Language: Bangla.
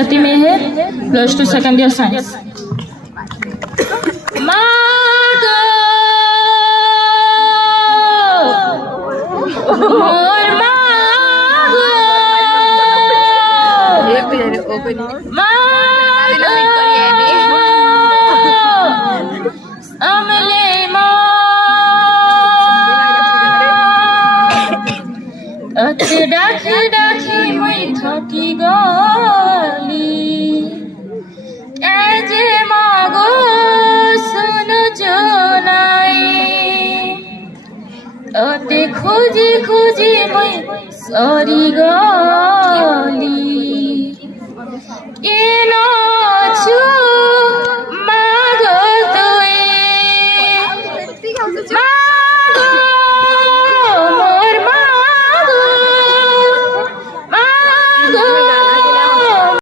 मिनती मेहर +2 सेकंड ईयर साइंस ডাকি ডাকি মই থাকি গলি এই যে মাগো শোনো জনাই অতে খুঁজি খুঁজি মই সরি গলি কেন